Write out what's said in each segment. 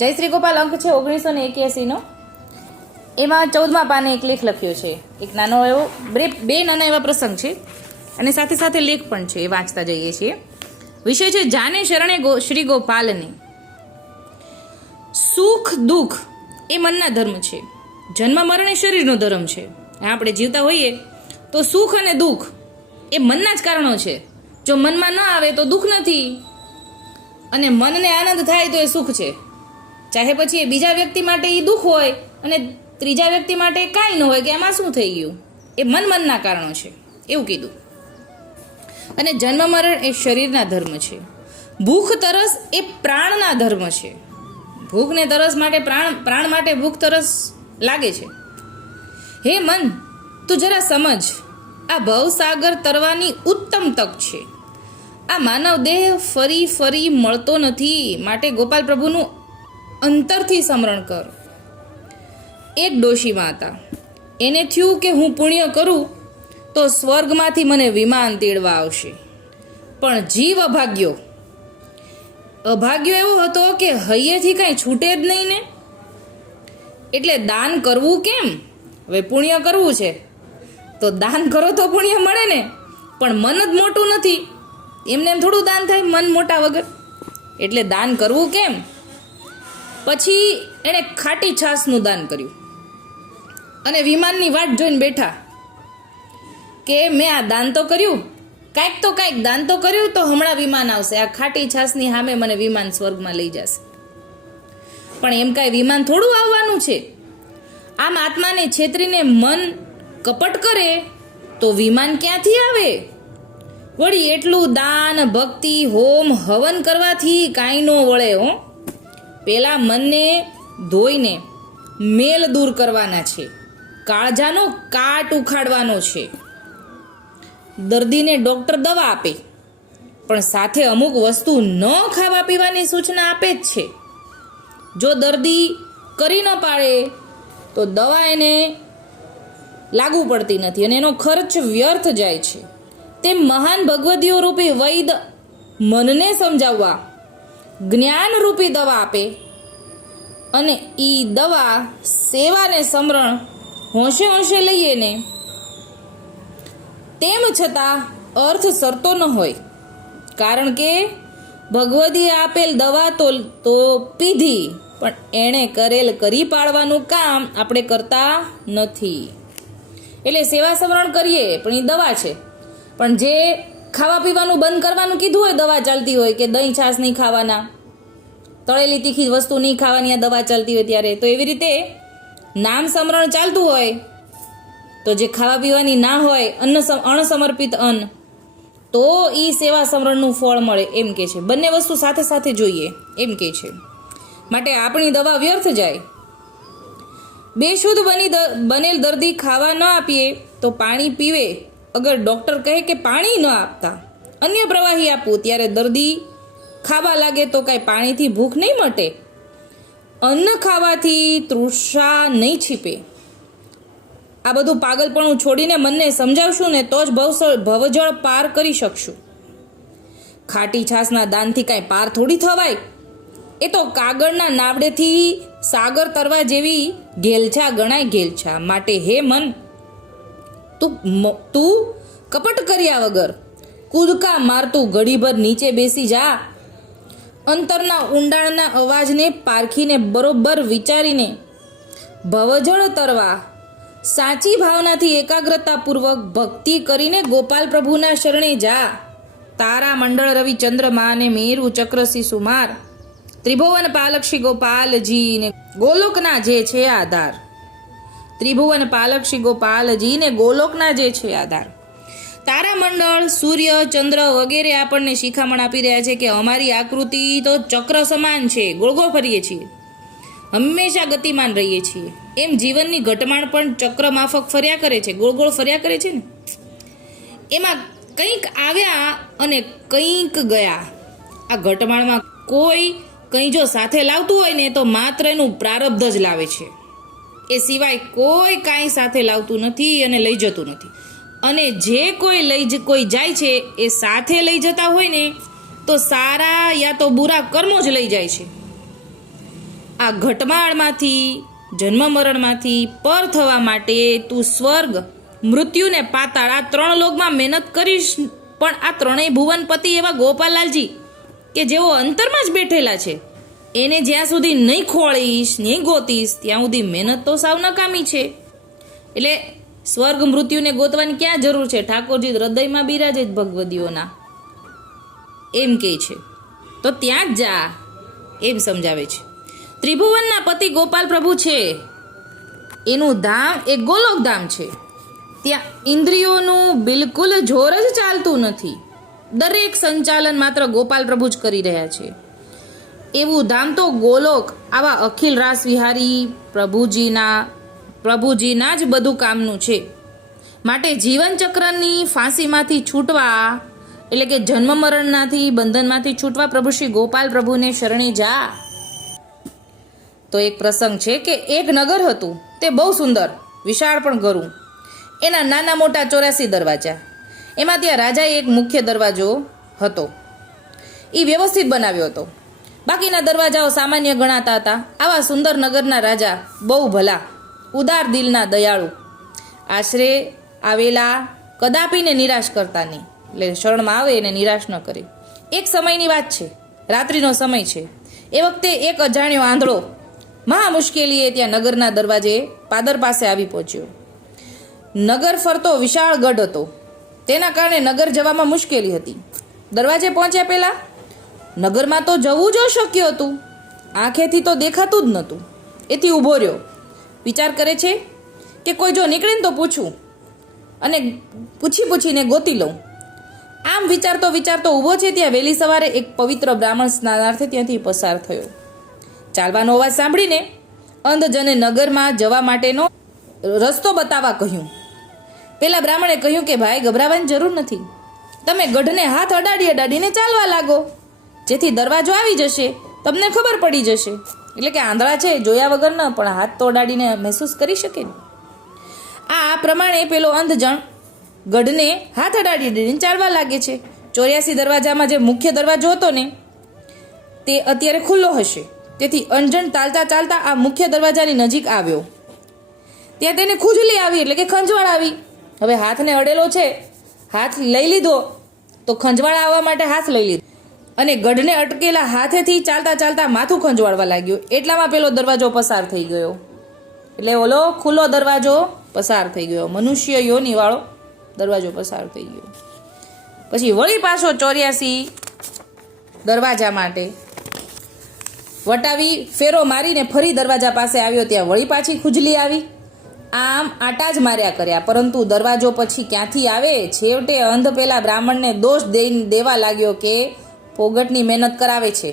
જય શ્રી ગોપાલ અંક છે 1981નો. એમાં 14મા પાને એક લેખ લખ્યો છે. એક નાનો એવો બે નાના એવા પ્રસંગ છે અને સાથે સાથે લેખ પણ છે, એ વાંચતા જઈએ છીએ. વિષય છે જાને શરણે શ્રી ગોપાલને. સુખ દુઃખ એ મનના ધર્મ છે, જન્મ મરણ એ શરીરનો ધર્મ છે. આપણે જીવતા હોઈએ તો સુખ અને દુઃખ એ મનના જ કારણો છે. જો મનમાં ન આવે તો દુઃખ નથી, અને મનને આનંદ થાય તો એ સુખ છે. ચાહે પછી એ બીજા વ્યક્તિ માટે એ દુઃખ હોય અને ત્રીજા વ્યક્તિ માટે કાંઈ ન હોય કે એમાં શું થઈ ગયું, એ મનના કારણો છે એવું કીધું. અને જન્મ મરણ એ શરીરના ધર્મ છે. ભૂખ તરસ એ પ્રાણના ધર્મ છે. ભૂખ ને તરસ માટે પ્રાણ માટે ભૂખ તરસ લાગે છે. હે મન, તું જરા સમજ, આ ભવસાગર તરવાની ઉત્તમ તક છે. આ માનવ દેહ ફરી ફરી મળતો નથી, માટે ગોપાલ પ્રભુનું અંતરથી સ્મરણ કર. એક ડોશીમાં હતા, એને થયું કે હું પુણ્ય કરું તો સ્વર્ગમાંથી મને વિમાન તેડવા આવશે. પણ જીવ અભાગ્યો એવો હતો કે હૈયેથી કાંઈ છૂટે જ નહીં ને. એટલે દાન કરવું કેમ? હવે પુણ્ય કરવું છે તો દાન કરો તો પુણ્ય મળે ને, પણ મન જ મોટું નથી, એમને એમ થોડું દાન થાય મન મોટા વગર. એટલે દાન કરવું કેમ? પછી એણે ખાટી છાશનું દાન કર્યું અને વિમાનની વાટ જોઈને બેઠા કે મેં આ દાન તો કર્યું, કાંઈક દાન તો કર્યું, તો હમણાં વિમાન આવશે. આ ખાટી છાશની સામે મને વિમાન સ્વર્ગમાં લઈ જશે. પણ એમ કાંઈ વિમાન થોડું આવવાનું છે. આમ આત્માને છેતરીને મન કપટ કરે તો વિમાન ક્યાંથી આવે? વળી એટલું દાન ભક્તિ હોમ હવન કરવાથી કાંઈ ન વળે હો. પેલા મનને ધોઈને મેલ દૂર કરવાના છે, કાળજાનો કાટ ઉખાડવાનો છે. દર્દીને ડોક્ટર દવા આપે, પણ સાથે અમુક વસ્તુ ન ખાવા પીવાની સૂચના આપે જ છે. જો દર્દી કરી ન પાડે તો દવા એને લાગુ પડતી નથી અને એનો ખર્ચ વ્યર્થ જાય છે. તેમ મહાન ભગવદીઓ રૂપી વૈદ મનને સમજાવવા જ્ઞાન રૂપી દવા આપે, અને એ દવા સેવાને સમરણ હોંશે હોંશે લઈએ ને, તેમ છતાં અર્થ સરતો ન હોય. કારણ કે ભગવદીએ આપેલ દવા તો પીધી, પણ એણે કરી પાડવાનું કામ આપણે કરતા નથી. એટલે સેવા સમરણ કરીએ પણ એ દવા છે, પણ જે ખાવા પીવાનું બંધ કરવાનું કીધું હોય, દવા ચાલતી હોય કે દહીં છાશ નહીં ખાવાના, તળેલી તીખી વસ્તુ નહીં ખાવાની, આ દવા ચાલતી હોય ત્યારે, તો એવી રીતે નામ સમરણ ચાલતું હોય તો જે ખાવા પીવાની ના હોય, અણસમર્પિત અન્ન, તો એ સેવા સમરણનું ફળ મળે એમ કે છે. બંને વસ્તુ સાથે સાથે જોઈએ એમ કે છે. માટે આપણી દવા વ્યર્થ જાય. બેશુદ્ધ બનેલ દર્દી ખાવા ન આપીએ તો પાણી પીવે. અગર ડૉક્ટર કહે કે પાણી ન આપતા અન્ય પ્રવાહી આપવું, ત્યારે દર્દી ખાવા લાગે તો કાંઈ પાણીથી ભૂખ નહીં મટે, અન્ન ખાવાથી તૃષા નહીં છીપે. આ બધું પાગલપણું છોડીને મનને સમજાવશું ને તો જ ભવજળ પાર કરી શકશું. ખાટી છાશના દાનથી કાંઈ પાર થોડી થવાય. એ તો કાગળના નાવડેથી સાગર તરવા જેવી ઘેલછા ગણાય ઘેલછા. માટે હે મન, તું કપટ કર્યા વગર કૂદકા મારતું ઘડીભર નીચે બેસી જા. અંતરના ઊંડાણના અવાજને પારખીને બરોબર વિચારીને ભવજળ તરવા સાચી ભાવનાથી એકાગ્રતાપૂર્વક ભક્તિ કરીને ગોપાલ પ્રભુના શરણે જા. તારા મંડળ રવિ ચંદ્રમા ને મેરુ ચક્રસી સુમાર, ત્રિભુવન પાલક શ્રી ગોપાલજી ને ગોલોકના જે છે આધાર. ત્રિભુવન પાલક શ્રી ગોપાલજી ને ગોલોકના જે છે આધાર. તારા મંડળ સૂર્ય ચંદ્ર વગેરે આપણને શિખામણ આપી રહ્યા છે કે અમારી આકૃતિ તો ચક્ર સમાન છે, ગોળ ગોળ ફરીએ છીએ, હંમેશા ગતિમાન રહીએ છીએ. એમ જીવનની ઘટમાળ પણ ચક્ર માફક ફર્યા કરે છે, ગોળ ગોળ ફર્યા કરે છે ને. એમાં કંઈક આવ્યા અને કંઈક ગયા. આ ઘટમાળમાં કંઈ જો સાથે લાવતું હોય ને તો માત્ર એનું પ્રારબ્ધ જ લાવે છે, એ સિવાય કોઈ કાંઈ સાથે લાવતું નથી અને લઈ જતું નથી. અને જે કોઈ જાય છે એ સાથે લઈ જતા હોય ને તો સારા યા તો બુરા કર્મો જ લઈ જાય છે. આ ઘટમાળમાંથી જન્મ મરણમાંથી પર થવા માટે તું સ્વર્ગ, મૃત્યુ ને પાતાળ આ 3 લોકમાં મહેનત કરીશ, પણ આ 3 ભુવનપતિ એવા ગોપાલાલજી કે જેઓ અંતરમાં જ બેઠેલા છે એને જ્યાં સુધી નહીં ખોળીશ, નહીં ગોતીશ, ત્યાં સુધી મહેનત તો સાવ નકામી છે. એટલે સ્વર્ગ મૃત્યુને ગોતવાની ક્યાં જરૂર છે? ઠાકોરજી હૃદયમાં બિરાજે જ ભગવદીઓના, એમ કહે છે. તો ત્યાં જ જા, એમ સમજાવે છે. ત્રિભુવનના પતિ ગોપાલ પ્રભુ છે, એનું ધામ એ ગોલોક ધામ છે. ત્યાં ઇન્દ્રિયોનું બિલકુલ જોર જ ચાલતું નથી. દરેક સંચાલન માત્ર ગોપાલ પ્રભુ જ કરી રહ્યા છે. એવું ધામ તો ગોલોક આવા અખિલ રાસ વિહારી પ્રભુજીના જ બધું કામનું છે. માટે જીવન ચક્રની ફાંસીમાંથી છૂટવા, એટલે કે જન્મ મરણનાથી બંધનમાંથી છૂટવા પ્રભુ શ્રી ગોપાલ પ્રભુને શરણે જા. તો એક પ્રસંગ છે કે એક નગર હતું, તે બહુ સુંદર, વિશાળ પણ ઘરું. એના નાના મોટા 84 દરવાજા. એમાં ત્યાં રાજાએ એક મુખ્ય દરવાજો હતો, એ વ્યવસ્થિત બનાવ્યો હતો. બાકીના દરવાજાઓ સામાન્ય ગણાતા હતા. આવા સુંદર નગરના રાજા બહુ ભલા, ઉદાર દિલના, દયાળુ, આશરે આવેલા કદાપીને નિરાશ કરતા નહીં. એટલે શરણમાં આવે એને નિરાશ ન કરે. એક સમયની વાત છે, રાત્રિનો સમય છે. એ વખતે એક અજાણ્યો આંધળો મહા મુશ્કેલીએ ત્યાં નગરના દરવાજે પાદર પાસે આવી પહોંચ્યો. નગર ફરતો વિશાળ ગઢ હતો, તેના કારણે નગર જવામાં મુશ્કેલી હતી. દરવાજે પહોંચ્યા પહેલા નગરમાં તો જવું જ અશક્ય હતું. આંખેથી તો દેખાતું જ નહોતું. એથી ઊભો રહ્યો, વિચાર કરે છે કે કોઈ જો નીકળે ને તો પૂછું અને પૂછીને ગોતી લઉં. આમ વિચારતો ઊભો છે ત્યાં વહેલી સવારે એક પવિત્ર બ્રાહ્મણ સ્નાનાર્થે ત્યાંથી પસાર થયો. ચાલવાનો અવાજ સાંભળીને અંધજને નગરમાં જવા માટેનો રસ્તો બતાવવા કહ્યું. પેલા બ્રાહ્મણે કહ્યું કે ભાઈ, ગભરાવાની જરૂર નથી. તમે ગઢને હાથ અડાડીને ચાલવા લાગો, જેથી દરવાજો આવી જશે, તમને ખબર પડી જશે. એટલે કે આંધળા છે, જોયા વગર ન, પણ હાથ તો અડાડીને મહેસૂસ કરી શકે ને. આ પ્રમાણે પેલો અંધજણ ગઢને હાથ અડાડીને ચાલવા લાગે છે. 84 દરવાજામાં જે મુખ્ય દરવાજો હતો ને તે અત્યારે ખુલ્લો હશે. તેથી અંજણ ચાલતા આ મુખ્ય દરવાજાની નજીક આવ્યો. ત્યાં તેને ખુજલી આવી, એટલે કે ખંજવાળ આવી. હવે હાથને અડેલો છે, હાથ લઈ લીધો તો ખંજવાળ આવવા માટે હાથ લઈ લીધો અને ગઢને અટકેલા હાથેથી ચાલતા માથું ખંજવાળવા લાગ્યો. એટલામાં પેલો દરવાજો પસાર થઈ ગયો. એટલે ઓલો ખુલ્લો દરવાજો પસાર થઈ ગયો, મનુષ્ય યોની વાળો દરવાજો પસાર થઈ ગયો. પછી વળી પાછો 84 દરવાજા માટે વટાવી ફેરો મારીને ફરી દરવાજા પાસે આવ્યો. ત્યાં વળી પાછી ખુજલી આવી. આમ આટા જ માર્યા કર્યા, પરંતુ દરવાજો પછી ક્યાંથી આવે? છેવટે અંધ પેલા બ્રાહ્મણને દોષ દેવા લાગ્યો કે પોગટની મહેનત કરાવે છે.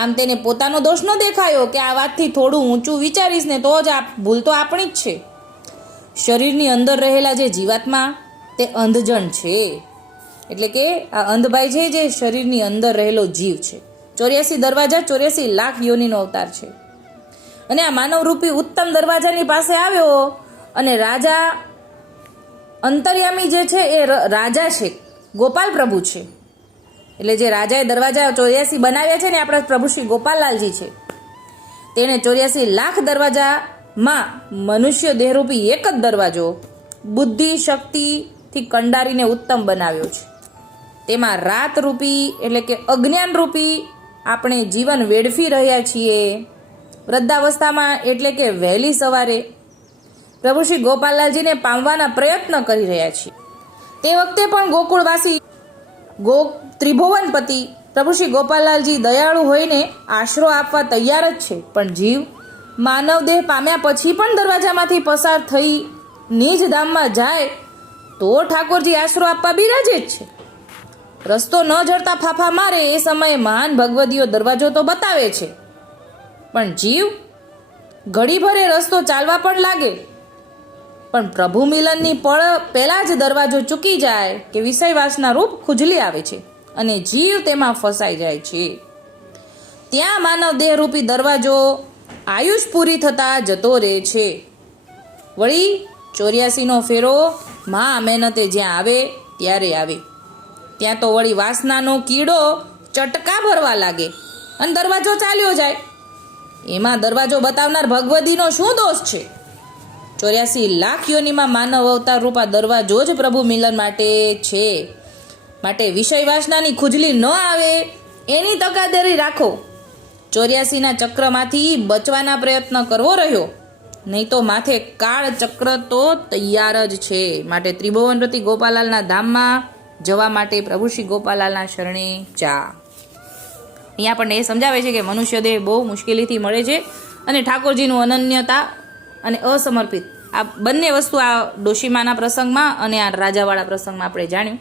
આમ તેને પોતાનો દોષ ન દેખાયો કે આ વાતથી થોડું ઊંચું વિચારીશ ને તો જ ભૂલ તો આપણી જ છે. શરીરની અંદર રહેલા જે જીવાત્મા તે અંધજણ છે. એટલે કે આ અંધભાઈ છે જે શરીરની અંદર રહેલો જીવ છે. 84 દરવાજા 84 લાખ યોનીનો અવતાર છે. અને આ માનવરૂપી ઉત્તમ દરવાજાની પાસે આવ્યો અને રાજા અંતર્યામી જે છે એ રાજા છે, ગોપાલ પ્રભુ છે. એટલે જે રાજાએ દરવાજા 84 બનાવ્યા છે ને આપણા પ્રભુ શ્રી ગોપાલલાલજી છે. તેણે 84 લાખ દરવાજામાં મનુષ્ય દેહરૂપી એક જ દરવાજો બુદ્ધિ શક્તિથી કંડારીને ઉત્તમ બનાવ્યો છે. તેમાં રાત રૂપી એટલે કે અજ્ઞાન રૂપી આપણે જીવન વેડફી રહ્યા છીએ. વૃદ્ધાવસ્થામાં એટલે કે વહેલી સવારે પ્રભુ શ્રી ગોપાલલાલજીને પામવાના પ્રયત્ન કરી રહ્યા છીએ. તે વખતે પણ ગોકુળવાસી ત્રિભુવનપતિ પ્રભુ શ્રી ગોપાલલાલજી દયાળુ હોઈને આશરો આપવા તૈયાર જ છે. પણ જીવ માનવ દેહ પામ્યા પછી પણ દરવાજામાંથી પસાર થઈ નિજ ધામમાં જાય તો ઠાકોરજી આશરો આપવા બિરાજે જ છે. રસ્તો ન જડતા ફાફા મારે એ સમયે મહાન ભગવદીઓ દરવાજો તો બતાવે છે, પણ જીવ ઘડીભરે રસ્તો ચાલવા પણ લાગે, પણ પ્રભુ મિલનની પળ પહેલા જ દરવાજો ચૂકી જાય કે વિષય વાસના રૂપ ખુજલી આવે છે અને જીવ તેમાં ફસાઈ જાય છે. ત્યાં માનવ દેહરૂપી દરવાજો આયુષ પૂરી થતા જતો રહે છે. વળી 84નો ફેરો મહા મહેનતે જ્યાં આવે ત્યારે આવે. ત્યાં તો વળી વાસનાનો કીડો ચટકા ભરવા લાગે અને દરવાજો ચાલ્યો જાય. એમાં દરવાજો બતાવનાર ભગવદીનો શું દોષ છે? 84 લાખ યોનિમાં માનવ અવતાર રૂપા દરવાજો જ પ્રભુ મિલન માટે છે. માટે વિષય વાસનાની ખુજલી ન આવે એની તકેદારી રાખો. 84ના ચક્રમાંથી બચવાના પ્રયત્ન કરવો રહ્યો, નહીં તો માથે કાળ ચક્ર તો તૈયાર જ છે. માટે ત્રિભુવનપતિ ગોપાલાલના ધામમાં જવા માટે પ્રભુ શ્રી ગોપાલાલના શરણે જા. અહીંયા આપણને એ સમજાવે છે કે મનુષ્ય દેહ બહુ મુશ્કેલીથી મળે છે અને ઠાકોરજીનું અનન્યતા અને અસમર્પિત આ બંને વસ્તુ આ ડોશીમાના પ્રસંગમાં અને આ રાજાવાળા પ્રસંગમાં આપણે જાણ્યું.